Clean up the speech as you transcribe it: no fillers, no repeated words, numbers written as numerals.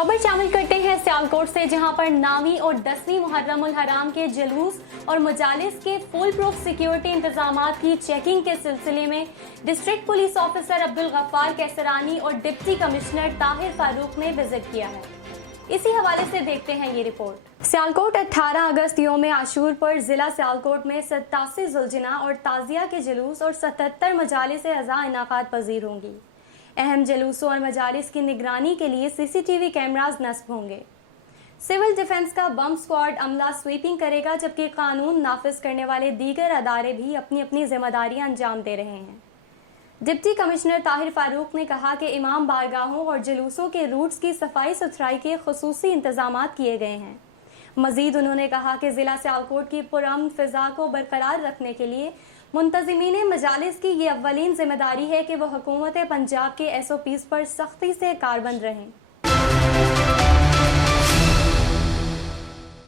खबर शामिल करते हैं सियालकोट से, जहां पर नामी और 10वीं मुहर्रमुल हराम के जुलूस और मजालिस के फुल प्रूफ सिक्योरिटी इंतजामात की चेकिंग के सिलसिले में district police officer Abdul Gaffar Kaisrani और डिप्टी कमिश्नर ताहिर फारूक ने विजिट किया है। इसी हवाले से देखते हैं ये रिपोर्ट। सियालकोट 18 अगस्त यौम आशूर पर जिला सियालकोट में 87 जुलजना और ताजिया के जुलूस और 77 मजालिस अज़ा इनाकात पजीर होंगी। अहम जुलूसों और मजालिस की निगरानी के लिए सीसीटीवी कैमराज नस्ब होंगे। सिविल डिफेंस का बम स्क्वाड अमला स्वीपिंग करेगा, जबकि कानून नाफिज करने वाले दीगर अदारे भी अपनी अपनी जिम्मेदारियां अंजाम दे रहे हैं। डिप्टी कमिश्नर ताहिर फारूक ने कहा कि इमाम बारगाहों और जुलूसों के रूट्स की सफाई सुथराई के खुसूसी इंतजामात किए गए हैं। मजीद उन्होंने कहा कि ज़िला सियालकोट की पुरअमन फ़िज़ा को बरकरार रखने के लिए मुंतज़िमीन मजालिस की ये अव्वलीन जिम्मेदारी है कि वह हुकूमत पंजाब के SOPs पर सख्ती से कारबंद रहें।